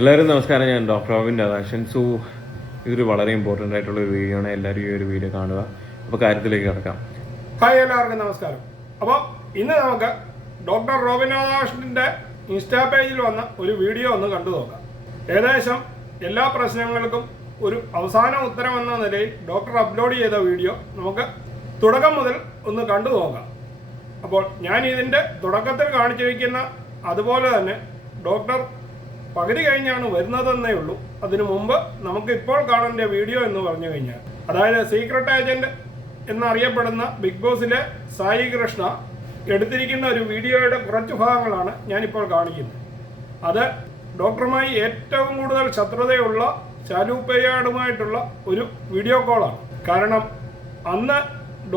എല്ലാവരും നമസ്കാരം. ഞാൻ ഡോക്ടർ റോബിൻ രാധാകൃഷ്ണൻ. ഇതൊരു വളരെ ഇമ്പോർട്ടൻ്റ് ആയിട്ടുള്ള ഒരു വീഡിയോ ആണ്. എല്ലാവരും ഈ ഒരു വീഡിയോ കാണുക. അപ്പോൾ കാര്യത്തിലേക്ക് കിടക്കാം. ഹായ്, എല്ലാവർക്കും നമസ്കാരം. അപ്പോൾ ഇന്ന് നമുക്ക് ഡോക്ടർ റോബിൻ രാധാകൃഷ്ണൻ്റെ ഇൻസ്റ്റാ പേജിൽ വന്ന ഒരു വീഡിയോ ഒന്ന് കണ്ടു നോക്കാം. ഏകദേശം എല്ലാ പ്രശ്നങ്ങൾക്കും ഒരു അവസാന ഉത്തരം എന്ന നിലയിൽ ഡോക്ടർ അപ്ലോഡ് ചെയ്ത വീഡിയോ നമുക്ക് തുടക്കം മുതൽ ഒന്ന് കണ്ടു നോക്കാം. അപ്പോൾ ഞാൻ ഇതിൻ്റെ തുടക്കത്തിൽ കാണിച്ചിരിക്കുന്ന അതുപോലെ തന്നെ ഡോക്ടർ പകുതി കഴിഞ്ഞാണ് വരുന്നതെന്നേ ഉള്ളൂ. അതിനു മുമ്പ് നമുക്ക് ഇപ്പോൾ കാണേണ്ട വീഡിയോ എന്ന് പറഞ്ഞു കഴിഞ്ഞാൽ, അതായത് സീക്രട്ട് ഏജന്റ് എന്നറിയപ്പെടുന്ന ബിഗ് ബോസിലെ സായി കൃഷ്ണ എടുത്തിരിക്കുന്ന ഒരു വീഡിയോയുടെ കുറച്ച് ഭാഗങ്ങളാണ് ഞാനിപ്പോൾ കാണിക്കുന്നത്. അത് ഡോക്ടറുമായി ഏറ്റവും കൂടുതൽ ശത്രുതയുള്ള ശാലു പേയാടുമായിട്ടുള്ള ഒരു വീഡിയോ കോളാണ്. കാരണം അന്ന്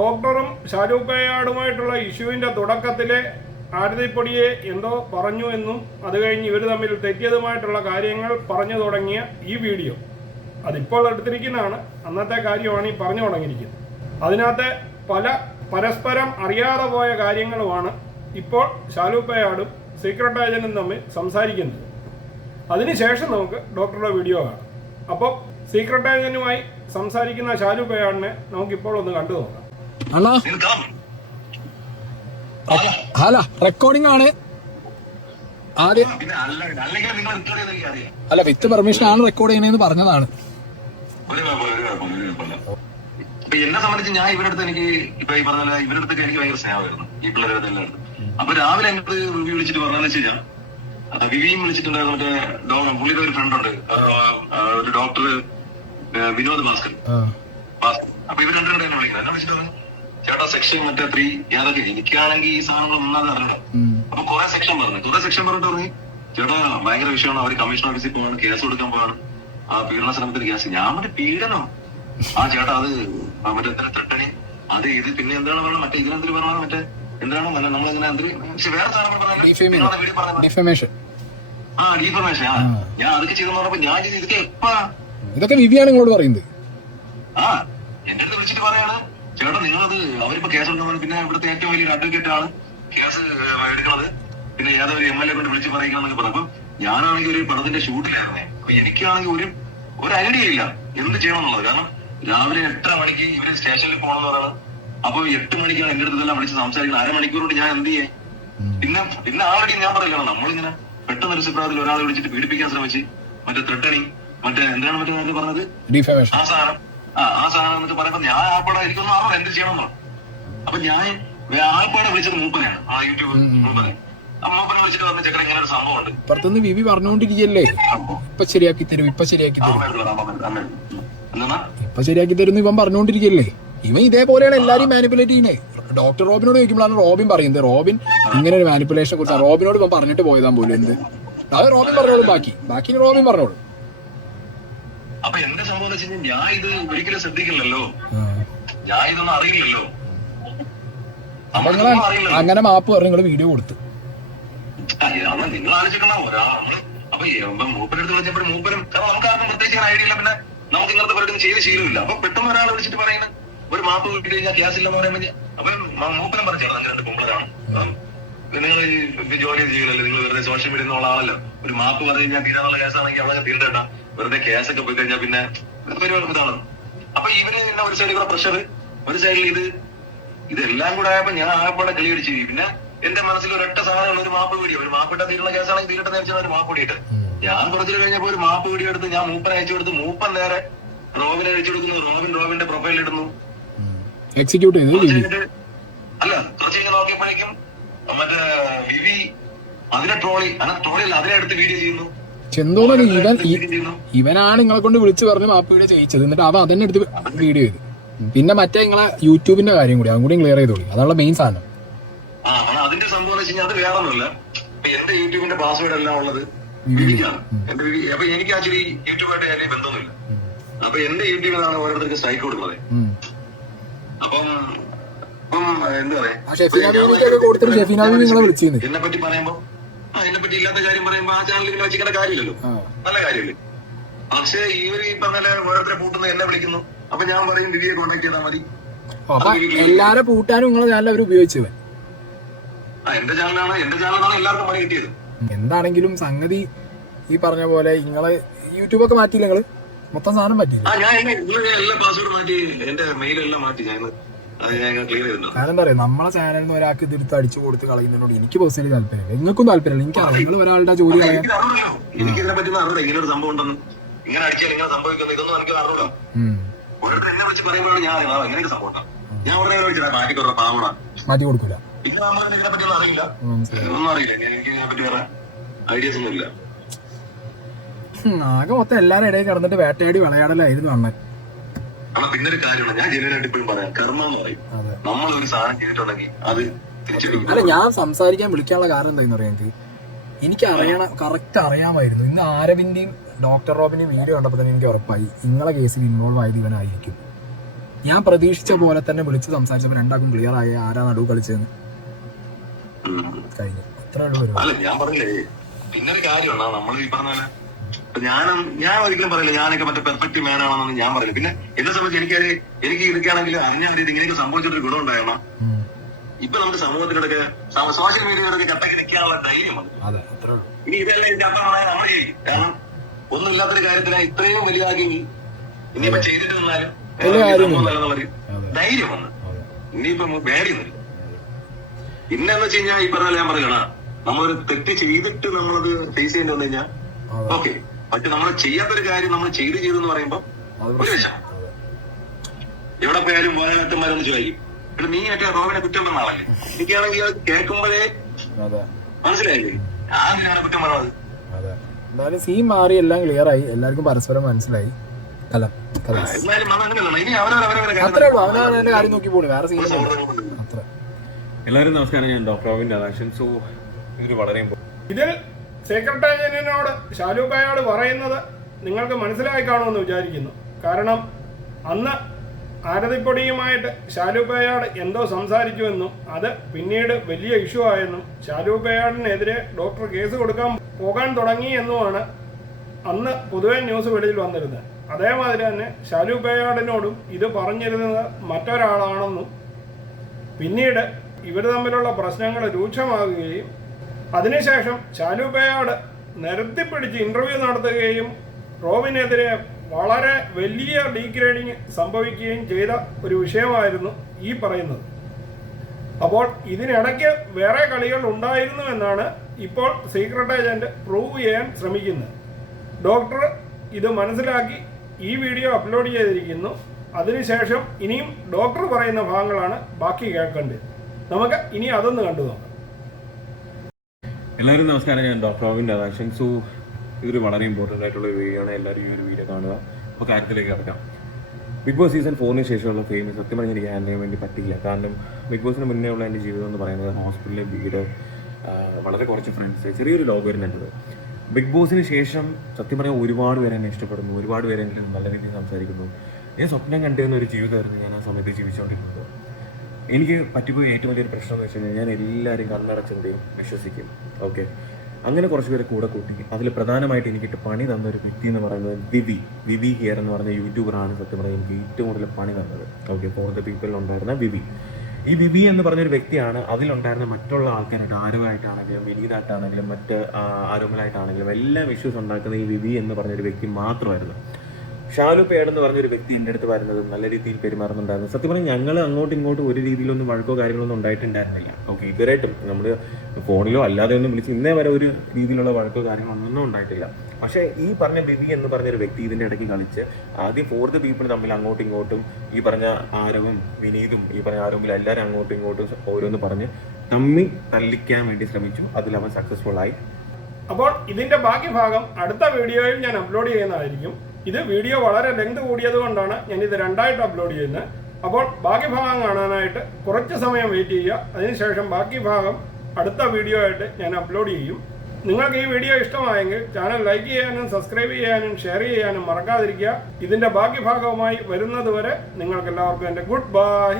ഡോക്ടറും ശാലു പേയാടുമായിട്ടുള്ള ഇഷ്യൂവിൻ്റെ തുടക്കത്തിലെ ആരതിപ്പൊടിയെ എന്തോ പറഞ്ഞു എന്നും അത് കഴിഞ്ഞ് ഇവർ തമ്മിൽ തെറ്റിയതുമായിട്ടുള്ള കാര്യങ്ങൾ പറഞ്ഞു തുടങ്ങിയ ഈ വീഡിയോ അതിപ്പോൾ എടുത്തിരിക്കുന്നതാണ്. അന്നത്തെ കാര്യമാണ് ഈ പറഞ്ഞു തുടങ്ങിയിരിക്കുന്നത്. അതിനകത്ത് പരസ്പരം അറിയാതെ പോയ കാര്യങ്ങളുമാണ് ഇപ്പോൾ ശാലു പേയാടും സീക്രട്ട് ഏജന്റും തമ്മിൽ സംസാരിക്കുന്നത്. അതിനുശേഷം നമുക്ക് ഡോക്ടറുടെ വീഡിയോ കാണാം. അപ്പോൾ സീക്രട്ട് ഏജന്റുമായി സംസാരിക്കുന്ന ശാലു പേയാടിനെ നമുക്കിപ്പോൾ ഒന്ന് കണ്ടു നോക്കാം. അല്ല, റെക്കോർഡിംഗ് ആണ് ആദ്യം. അല്ല, വിത്ത് പെർമിഷൻ ആണ് റെക്കോർഡ് ചെയ്യണേന്ന് പറഞ്ഞതാണ്. എന്നെ സംബന്ധിച്ച് ഞാൻ ഇവരടുത്ത് എനിക്ക് ഇപ്പൊ ഈ പറഞ്ഞ ഇവരടുത്തൊക്കെ എനിക്ക് ഭയങ്കര സ്നേഹമായിരുന്നു, ഈ പിള്ളേരുടെ എല്ലാവരും. അപ്പൊ രാവിലെ എനിക്ക് റിവ്യൂ വിളിച്ചിട്ട് പറഞ്ഞതെന്ന് വെച്ച് കഴിഞ്ഞാൽ, വിവിയും വിളിച്ചിട്ടുണ്ടായിരുന്നു. മറ്റേ പുള്ളിയുടെ ഒരു ഫ്രണ്ട് ഉണ്ട്, ഒരു ഡോക്ടർ വിനോദ് ഭാസ്കർ. അപ്പൊ ഇവർ രണ്ടുപേരും എന്നെ വിളിക്കുന്നത്. എന്നെ വിളിച്ചിട്ട് പറഞ്ഞു, ചേട്ടാ സെക്ഷൻ മറ്റേ 3 ഏതൊക്കെ, എനിക്കാണെങ്കിൽ ഈ സാധനങ്ങൾ ഒന്നാമത് അറിയണം. അപ്പൊ കുറെ സെക്ഷൻ പറഞ്ഞിട്ട് പറഞ്ഞു, ചേട്ടാ ഭയങ്കര വിഷയമാണ്, അവർ കമ്മീഷൻ ഓഫീസിൽ പോവാണ്, കേസ് കൊടുക്കാൻ പോവാണ്, ആ പീഡന ശ്രമത്തിന് കേസ്. ഞാൻ മറ്റേ പീഡനോ? ആ ചേട്ടാ അത് മറ്റേ ത്രെട്ടണി അത് ഇത് പിന്നെ എന്താണ് പറയുന്നത്, മറ്റേ ഇതിനെന്തിൽ പറഞ്ഞത്, മറ്റേ എന്താണ് നമ്മളിങ്ങനെ വേറെ സാധനം ഡിഫമേഷൻ. ആ ഡീഫർമേഷൻ. ഞാൻ അതൊക്കെ ചെയ്തെന്ന് പറഞ്ഞപ്പോ ഞാൻ ഇതൊക്കെ ഇതൊക്കെ വിവിയാണ് നിങ്ങളോട് പറയുന്നത്. ആ എന്റെ അടുത്ത് വിളിച്ചിട്ട് പറയാണ്, ചേട്ടാ നിങ്ങളത് അവരിപ്പോ കേസ് എടുക്കുന്നത്, പിന്നെ ഇവിടുത്തെ ഏറ്റവും വലിയൊരു അഡ്വക്കേറ്റ് ആണ് കേസ് എടുക്കുന്നത്, പിന്നെ ഏതോ ഒരു MLA കൊണ്ട് വിളിച്ച് പറയിക്കണമെന്നൊക്കെ പറഞ്ഞു. അപ്പൊ ഞാനാണെങ്കിൽ ഒരു പടത്തിന്റെ ഷൂട്ടിലായിരുന്നേ. അപ്പൊ എനിക്കാണെങ്കിൽ ഒരു ഐഡിയ ഇല്ല എന്ത് ചെയ്യണം എന്നുള്ളത്. കാരണം രാവിലെ 8:30 മണിക്ക് ഇവര് സ്റ്റേഷനിൽ പോകണമെന്ന് പറയുന്നത്. അപ്പൊ 8 മണിക്കാണ് എന്റെ അടുത്ത് എല്ലാം വിളിച്ച് സംസാരിക്കുന്നത്. അരമണിക്കൂർ കൊണ്ട് ഞാൻ എന്ത് ചെയ്യേ? പിന്നെ ആൾറെഡി ഞാൻ പറയണം, നമ്മളിങ്ങനെ പെട്ടെന്ന് ഒരു സുപ്രാതിൽ ഒരാളെ വിളിച്ചിട്ട് പീഡിപ്പിക്കാൻ ശ്രമിച്ച് മറ്റേ ത്രെട്ടണി മറ്റേ എന്താണ് മറ്റേ നേരത്തെ പറഞ്ഞത് ആ സാധനം എന്നൊക്കെ പറയുമ്പോ ഞാൻ ആൾപ്പാടെ എനിക്കൊന്നും അറിയാം എന്ത് ചെയ്യണമെന്നോ. അപ്പൊ ഞാൻ ആൾപ്പാടെ വിളിച്ചത് മൂപ്പനെയാണ്, ആ യൂട്യൂബ് മൂപ്പനെ. മൂപ്പനെ വിളിച്ചിട്ട് പറഞ്ഞ ചക്കര ഇങ്ങനെ ഒരു സംഭവം ഉണ്ട്. പുറത്തുനിന്ന് വിവി പറഞ്ഞുകൊണ്ടിരിക്കല്ലേ, ഇപ്പൊ ശരിയാക്കി തരും ഇപ്പൊ ശരിയാക്കി തരും ഇവൻ പറഞ്ഞുകൊണ്ടിരിക്കല്ലേ. ഇവൻ ഇതേപോലെയാണ് എല്ലാരും മാനിപ്പുലേറ്റ് ചെയ്യുന്നത്. ഡോക്ടർ റോബിനോട് ചോദിക്കുമ്പോഴാണ് റോബിൻ പറയുന്നത് റോബിൻ ഇങ്ങനെ ഒരു മാനിപ്പുലേഷനെ കുറിച്ച് റോബിനോട് ഇവൻ പറഞ്ഞിട്ട് പോയതാൻ പോലും. എന്ത് അത് റോബിൻ പറഞ്ഞോളൂ, ബാക്കി റോബിൻ പറഞ്ഞോളൂ. അപ്പൊ എന്റെ സംഭവം എന്ന് വെച്ച് കഴിഞ്ഞാൽ, ഞാൻ ഇത് ഒരിക്കലും ശ്രദ്ധിക്കില്ലല്ലോ, ഞാൻ ഇതൊന്നും അറിയില്ലല്ലോ. അങ്ങനെ മാപ്പ് പറഞ്ഞു നിങ്ങൾ വീഡിയോ കൊടുത്ത്. നിങ്ങൾ ആലോചിക്കണം ഒരാള്. അപ്പൊ മൂപ്പരെടുത്ത് വിളിച്ചപ്പോഴും മൂപ്പരും, കാരണം നമുക്ക് ആർക്കും പ്രത്യേകിച്ച് ഐഡിയ ഇല്ല, പിന്നെ നമുക്ക് ഇങ്ങനത്തെ പരിപാടി ചെയ്ത് ശീലമില്ല. അപ്പൊ പെട്ടെന്ന് ഒരാൾ വിളിച്ചിട്ട് പറയുന്നത് ഒരു മാപ്പ് കിട്ടി കഴിഞ്ഞാൽ ഗ്യാസ് ഇല്ലെന്ന് പറയുമ്പോൾ അപ്പൊ മൂപ്പരും പറഞ്ഞു, അങ്ങനെ 2 കുമ്പളരാണ്, നിങ്ങൾ ഈ ജോലി ചെയ്യില്ലല്ലോ, നിങ്ങൾ വെറുതെ സോഷ്യൽ മീഡിയ ഉള്ള ആളല്ലോ, ഒരു മാപ്പ് പറഞ്ഞു കഴിഞ്ഞാൽ തീരാനുള്ള കേസാണെങ്കിൽ അവളെ തീർത്തേട്ടാ, വെറുതെ കേസൊക്കെ പോയി കഴിഞ്ഞാൽ പിന്നെ പരിപാടി ഇതാണ്. അപ്പൊ ഇവര് പിന്നെ ഒരു സൈഡിൽ കൂടെ പ്രഷർ, ഒരു സൈഡിൽ ഇതെല്ലാം കൂടെ ആയപ്പോ ഞാൻ ആകപ്പാടെ കൈയടിച്ചു. പിന്നെ എന്റെ മനസ്സിൽ ഒരൊറ്റ സാധനമാണ്, ഒരു മാപ്പ് വീഡിയോ. ഒരു മാപ്പിട്ട തീരുന്ന കേസാണെങ്കിൽ തീരട്ടെ നേരിച്ചാൽ ഒരു മാപ്പ് വീടിയിട്ട് ഞാൻ കുറച്ചു കഴിഞ്ഞപ്പോ ഒരു മാപ്പ് വീഡിയോ എടുത്ത് ഞാൻ മൂപ്പനെ അയച്ചു കൊടുത്തു. മൂപ്പൻ നേരെ റോബിനെ അയച്ചു കൊടുക്കുന്നു, റോബിന്റെ പ്രൊഫൈൽ ഇടുന്നു, എക്സിക്യൂട്ട് ചെയ്തു. അല്ല കുറച്ച് കഴിഞ്ഞ് നോക്കിയപ്പോഴേക്കും മറ്റേ വിവി അതിനെ ട്രോളിയല്ല അതിനെ എടുത്ത് വീഡിയോ ചെയ്യുന്നു. ഇവനാണ് നിങ്ങളെ കൊണ്ട് വിളിച്ചു പറഞ്ഞ് മാപ്പ് വീഡിയോ ചെയ്യിച്ചത്. എന്നിട്ട് അവൻ അതന്നെ എടുത്ത് വീഡിയോ ചെയ്തു. പിന്നെ മറ്റേ നിങ്ങളെ യൂട്യൂബിന്റെ കാര്യം കൂടി അതും കൂടി ക്ലിയർ ചെയ്തോളി. അതാണുള്ള മെയിൻ സാധനം. അതിന്റെ സംഭവം എന്ന് വെച്ച് കഴിഞ്ഞാൽ അത് വേറെ ഒന്നുമില്ല. എന്റെ യൂട്യൂബിന്റെ പാസ്വേഡ് എല്ലാം ഉള്ളത് വിവിക്കാണ്. അപ്പൊ എനിക്ക് ആക്ച്വലി യൂട്യൂബായിട്ട് വലിയ ബന്ധമൊന്നുമില്ല. അപ്പൊ എന്റെ യൂട്യൂബിൽ നിന്നാണ് ഓരോരുത്തർക്ക് സ്ട്രൈക്ക് കൊടുക്കുന്നത്. അപ്പം എന്താ പറയാ, എന്നെ പറ്റി പറയുമ്പോ അതിനെ പറ്റി ഇല്ലാത്ത കാര്യം പറയുമ്പോ ആ ചാനലിൽ വെച്ചിരിക്കേണ്ട കാര്യമില്ലല്ലോ, നല്ല കാര്യമില്ലേ. പക്ഷെ ഇവർ ഈ പറഞ്ഞ ഓരോരുത്തരെ പൂട്ടുന്ന എന്നെ വിളിക്കുന്നു. അപ്പൊ ഞാൻ പറയും വിവിയെ കോണ്ടാക്ട് ചെയ്താൽ മതി. എല്ലാരെ പൂട്ടാനും നിങ്ങളെ ചാനൽ അവർ ഉപയോഗിച്ചത്. എന്റെ ചാനലാണ് എല്ലാവർക്കും പണി കിട്ടിയത്. എന്താണെങ്കിലും സംഗതി ഈ പറഞ്ഞ പോലെ നിങ്ങള് യൂട്യൂബൊക്കെ മാറ്റിയില്ല നിങ്ങള് മൊത്തം സാധനം പറ്റില്ല. ഞാൻ എല്ലാ പാസ്വേഡ് മാറ്റി, എന്റെ മെയിലെല്ലാം മാറ്റി. ഞാൻ ക്ലിയർ ചെയ്തിട്ടുണ്ട്. കാരണം എന്താ പറയാ, നമ്മളെ ചാനലിൽ നിന്ന് ഒരാൾക്ക് ഇതെടുത്ത് അടിച്ചു കൊടുത്ത് കളയുന്നതിനോട് എനിക്ക് പേഴ്സണലി താല്പര്യമില്ല. നിങ്ങൾക്കും താല്പര്യമില്ല. എനിക്കറിയാം നിങ്ങൾ ഒരാളുടെ ജോലി കളയാൻ. എനിക്ക് ഇതിനെ പറ്റി അറിയില്ല, ഇങ്ങനെ ഒരു സംഭവം ഉണ്ടെന്ന്, ഇങ്ങനെ അടിച്ചാൽ ഇങ്ങനെ സംഭവിക്കുന്നു, ഇതൊന്നും എനിക്ക് അറിഞ്ഞൂടാ. ഓരോരുത്തർ എന്നെ വിളിച്ച് പറയുമ്പോഴാണ് ഞാൻ ഇങ്ങനെയൊക്കെ സംഭവം ഉണ്ടാവും. ഞാൻ ഉടനെ ചോദിച്ചാ മാറ്റി കുറേ പാവണ മാറ്റി കൊടുക്കൂല. ഇതിനെ പറ്റി ഒന്നും അറിയില്ല, ഒന്നും അറിയില്ല. എനിക്ക് ഇതിനെ പറ്റി വേറെ ഐഡിയാസ് ഒന്നും ഇല്ല. ആകെ മൊത്തം എല്ലാവരും ഇടയിൽ കിടന്നിട്ട് വേട്ടയാടി വിളയാടലായിരുന്നു അന്ന്. അല്ല പിന്നെ ഒരു കാര്യമാണ്, ഞാൻ ജെനുവിനായിട്ട് ഇപ്പോഴും പറയാം, കർമ്മ എന്ന് പറയും. നമ്മൾ ഒരു സാധനം ചെയ്തിട്ടുണ്ടെങ്കിൽ അത് തിരിച്ചെടുക്കും. അല്ല, ഞാൻ സംസാരിക്കാൻ വിളിക്കാനുള്ള കാരണം എന്താന്ന് പറയാൻ എനിക്ക് അറിയണം, കറക്റ്റ് അറിയാമായിരുന്നു. ഇന്ന് ആരവിന്റെയും ഡോക്ടർ റോബിന്റെയും വീഡിയോ കണ്ടപ്പോൾ തന്നെ എനിക്ക് ഉറപ്പായി നിങ്ങളെ കേസിൽ ഇൻവോൾവ് ആയത് ഇവനായിരിക്കും. ഞാൻ പ്രതീക്ഷിച്ച പോലെ തന്നെ വിളിച്ച് സംസാരിച്ചപ്പോൾ രണ്ടാക്കും ക്ലിയർ ആയ ആരാ നടുവ് കളിച്ചതെന്ന് കഴിഞ്ഞു. അത്ര അല്ല ഞാൻ പറഞ്ഞില്ലേ, പിന്നൊരു കാര്യമാണ്, നമ്മൾ ഈ പറഞ്ഞ പോലെ ഞാൻ ഒരിക്കലും പറയില്ല ഞാനൊക്കെ മറ്റേ പെർഫെക്റ്റ് മാൻ ആണെന്നൊന്നും ഞാൻ പറയില്ല. പിന്നെ എന്നെ സംബന്ധിച്ച് എനിക്ക് ഇതൊക്കെയാണെങ്കിൽ അറിഞ്ഞാൽ മതി ഇങ്ങനെയൊക്കെ സംഭവിച്ചിട്ടൊരു ഗുണം ഉണ്ടാകണം. ഇപ്പൊ നമ്മുടെ സമൂഹത്തിലൊക്കെ സോഷ്യൽ മീഡിയയിലൊക്കെ കട്ടക്ക് നിൽക്കാനുള്ള ധൈര്യം വന്നു. ഇനി ഇതെല്ലാം ഇതിന്റെ അപ്പുറം നമ്മൾ ചെയ്യും. കാരണം ഒന്നും ഇല്ലാത്തൊരു കാര്യത്തിനെ ഇത്രയും വലുതാക്കി ഇനിയിപ്പോ ചെയ്തിട്ട് നിന്നാലും നിലനിന്നുള്ളൊരു ധൈര്യം വന്നു. ഇനിയിപ്പോ പേടിയൊന്നുമില്ല. പിന്നെന്ന് വെച്ച് കഴിഞ്ഞാൽ ഈ പറഞ്ഞ ഞാൻ പറയണ, നമ്മളൊരു തെറ്റ് ചെയ്തിട്ട് നമ്മളത് ഫേസ് ചെയ്യേണ്ടി വന്നു കഴിഞ്ഞാൽ ഓക്കെ. പക്ഷെ നമ്മൾ ചെയ്യാത്തൊരു കാര്യം നമ്മൾ ചെയ്തെന്ന് പറയുമ്പോ ഒരു വിഷം എവിടെ പോയാലും പോയാലത്തന്മാരൊന്ന് ചോദിക്കും, ഇവിടെ നീ മറ്റേ റോബിനെ കുറ്റം പറഞ്ഞ ആളല്ലേ. എനിക്കാണെങ്കിൽ അത് കേൾക്കുമ്പോഴേ മനസ്സിലായില്ലേ ആദ്യമാണ് കുറ്റം പറഞ്ഞത്. എന്തായാലും സീൻ മാറി, എല്ലാം ക്ലിയർ ആയി, എല്ലാവർക്കും പരസ്പരം മനസ്സിലായി. അവനവന്റെ കാര്യം നോക്കി പോണു, വേറെ സീൻ അത്ര. എല്ലാവരും നമസ്കാരം, ഞാൻ ഡോക്ടർ റോബിൻ രാധാകൃഷ്ണൻ. സോ ഇത് വളരെ ഇതിൽ സെക്രട്ടേറിയറ്റിനോട് ഷാലൂബായോട് പറയുന്നത് നിങ്ങൾക്ക് മനസ്സിലായി കാണുമെന്ന് വിചാരിക്കുന്നു. കാരണം അന്ന് ആരതിപ്പൊടിയുമായിട്ട് ഷാലൂബായോട് എന്തോ സംസാരിച്ചുവെന്നും അത് പിന്നീട് വലിയ ഇഷ്യൂ ആയെന്നും ഷാലൂബായോടിനെതിരെ ഡോക്ടർ കേസ് കൊടുക്കാൻ പോകാൻ തുടങ്ങി എന്നുമാണ് അന്ന് പൊതുവെ ന്യൂസ് വെളിയിൽ വന്നിരുന്നത്. അതേമാതിരി തന്നെ ഷാലൂബായോടിനോടും ഇത് പറഞ്ഞിരുന്നത് മറ്റൊരാളാണെന്നും പിന്നീട് ഇവർ തമ്മിലുള്ള പ്രശ്നങ്ങൾ രൂക്ഷമാകുകയും അതിനുശേഷം ഷാലൂബായോട് നിരത്തിപ്പിടിച്ച് ഇന്റർവ്യൂ നടത്തുകയും റോബിനെതിരെ വളരെ വലിയ ഡീഗ്രേഡിങ് സംഭവിക്കുകയും ചെയ്ത ഒരു വിഷയമായിരുന്നു ഈ പറയുന്നത്. അപ്പോൾ ഇതിനിടയ്ക്ക് വേറെ കളികൾ ഉണ്ടായിരുന്നു എന്നാണ് ഇപ്പോൾ സീക്രട്ട് ഏജന്റ് പ്രൂവ് ചെയ്യാൻ ശ്രമിക്കുന്നത്. ഡോക്ടർ ഇത് മനസ്സിലാക്കി ഈ വീഡിയോ അപ്ലോഡ് ചെയ്തിരിക്കുന്നു. അതിനുശേഷം ഇനിയും ഡോക്ടർ പറയുന്ന ഭാഗങ്ങളാണ് ബാക്കി കേൾക്കേണ്ടത്. നമുക്ക് ഇനി അതൊന്ന് കണ്ടു നോക്കാം. എല്ലാവരും നമസ്കാരം, ഞാൻ ഡോക്ടർ റോബിൻ രാധാകൃഷ്ണൻ. സോ ഇതൊരു വളരെ ഇമ്പോർട്ടൻ്റ് ആയിട്ടുള്ള ഒരു വീഡിയോ ആണ്. എല്ലാവരും ഈ ഒരു വീഡിയോ കാണുക. അപ്പോൾ കാര്യത്തിലേക്ക് കിടക്കാം. ബിഗ് ബോസ് സീസൺ 4 ശേഷമുള്ള ഫെയിം സത്യം പറഞ്ഞാൽ എനിക്ക് ഹാൻഡിൽ ചെയ്യാൻ വേണ്ടി പറ്റില്ല. കാരണം ബിഗ് ബോസിന് മുന്നേ ഉള്ള എൻ്റെ ജീവിതം എന്ന് പറയുന്നത് ഹോസ്പിറ്റലിലെ വീട്, വളരെ കുറച്ച് ഫ്രണ്ട്സ്, ചെറിയൊരു ലോകം വരുന്നുണ്ട്. ബിഗ് ബോസിന് ശേഷം സത്യം പറഞ്ഞാൽ ഒരുപാട് പേരെ എന്നെ ഇഷ്ടപ്പെടുന്നു, ഒരുപാട് പേരെ എനിക്ക് നല്ല രീതിയിൽ സംസാരിക്കുന്നു. ഞാൻ സ്വപ്നം കണ്ടിരുന്ന ഒരു ജീവിതമായിരുന്നു ഞാൻ ആ സമയത്ത് ജീവിച്ചുകൊണ്ടിരുന്നത്. എനിക്ക് പറ്റിപ്പോയ ഏറ്റവും വലിയൊരു പ്രശ്നം എന്ന് വെച്ച് കഴിഞ്ഞാൽ ഞാൻ എല്ലാവരും കണ്ണടച്ചെന്തെയും വിശ്വസിക്കും. ഓക്കെ, അങ്ങനെ കുറച്ച് പേര് കൂടെ കൂട്ടി. അതിൽ പ്രധാനമായിട്ട് എനിക്കിട്ട് പണി തന്നൊരു വ്യക്തി എന്ന് പറയുന്നത് വിവി ഹിയർ എന്ന് പറഞ്ഞ യൂട്യൂബറാണ് സത്യം പറഞ്ഞാൽ എനിക്ക് ഏറ്റവും കൂടുതൽ പണി തന്നത്. ഓക്കെ, ഫോർ ദ പീപ്പിളിലുണ്ടായിരുന്ന വിവി. ഈ വിവി എന്ന് പറഞ്ഞൊരു വ്യക്തിയാണ് അതിലുണ്ടായിരുന്ന മറ്റുള്ള ആൾക്കാരായിട്ട്, ആരുമായിട്ടാണെങ്കിലും വിനീതായിട്ടാണെങ്കിലും മറ്റ് ആരോമലായിട്ടാണെങ്കിലും എല്ലാം ഇഷ്യൂസ് ഉണ്ടാക്കുന്ന ഈ വിവി എന്ന് പറഞ്ഞൊരു വ്യക്തി മാത്രമായിരുന്നു. ഷാലു പേഡ് എന്ന് പറഞ്ഞൊരു വ്യക്തി എൻ്റെ അടുത്ത് വരുന്നതും നല്ല രീതിയിൽ പെരുമാറുന്നുണ്ടായിരുന്നു. സത്യം പറഞ്ഞാൽ ഞങ്ങൾ അങ്ങോട്ടും ഇങ്ങോട്ടും ഒരു രീതിയിലൊന്നും വഴക്കോ കാര്യങ്ങളൊന്നും ഉണ്ടായിട്ടുണ്ടായിരുന്നില്ല. ഓക്കെ, ഇതുവരായിട്ടും നമ്മൾ ഫോണിലോ അല്ലാതെ ഒന്നും വിളിച്ച് ഇന്നേ വരെ ഒരു രീതിയിലുള്ള വഴക്കോ കാര്യങ്ങളൊന്നും ഉണ്ടായിട്ടില്ല. പക്ഷേ ഈ പറഞ്ഞ ബിബി എന്ന് പറഞ്ഞൊരു വ്യക്തി ഇതിൻ്റെ ഇടയ്ക്ക് കളിച്ച് ആദ്യം ഫോർ ദ പീപ്പിൾ തമ്മിൽ അങ്ങോട്ടും ഇങ്ങോട്ടും ഈ പറഞ്ഞ ആരവും വിനീതും ഈ പറഞ്ഞ ആരവും എല്ലാവരും അങ്ങോട്ടും ഇങ്ങോട്ടും ഓരോന്ന് പറഞ്ഞ് തമ്മിൽ തല്ലിക്കാൻ വേണ്ടി ശ്രമിച്ചു. അതിൽ അവൻ സക്സസ്ഫുൾ ആയി. അപ്പോൾ ഇതിന്റെ ബാക്കി ഭാഗം അടുത്ത വീഡിയോയിൽ ഞാൻ അപ്ലോഡ് ചെയ്യുന്നതായിരിക്കും. ഇത് വീഡിയോ വളരെ ലെങ്ത് കൂടിയത് കൊണ്ടാണ് ഞാൻ ഇത് രണ്ടായിട്ട് അപ്ലോഡ് ചെയ്യുന്നത്. അപ്പോൾ ബാക്കി ഭാഗം കാണാനായിട്ട് കുറച്ച് സമയം വെയിറ്റ് ചെയ്യുക. അതിനുശേഷം ബാക്കി ഭാഗം അടുത്ത വീഡിയോ ആയിട്ട് ഞാൻ അപ്ലോഡ് ചെയ്യും. നിങ്ങൾക്ക് ഈ വീഡിയോ ഇഷ്ടമായെങ്കിൽ ചാനൽ ലൈക്ക് ചെയ്യാനും സബ്സ്ക്രൈബ് ചെയ്യാനും ഷെയർ ചെയ്യാനും മറക്കാതിരിക്കുക. ഇതിന്റെ ബാക്കി ഭാഗവുമായി വരുന്നത് വരെ നിങ്ങൾക്ക് എല്ലാവർക്കും എൻ്റെ ഗുഡ് ബൈ.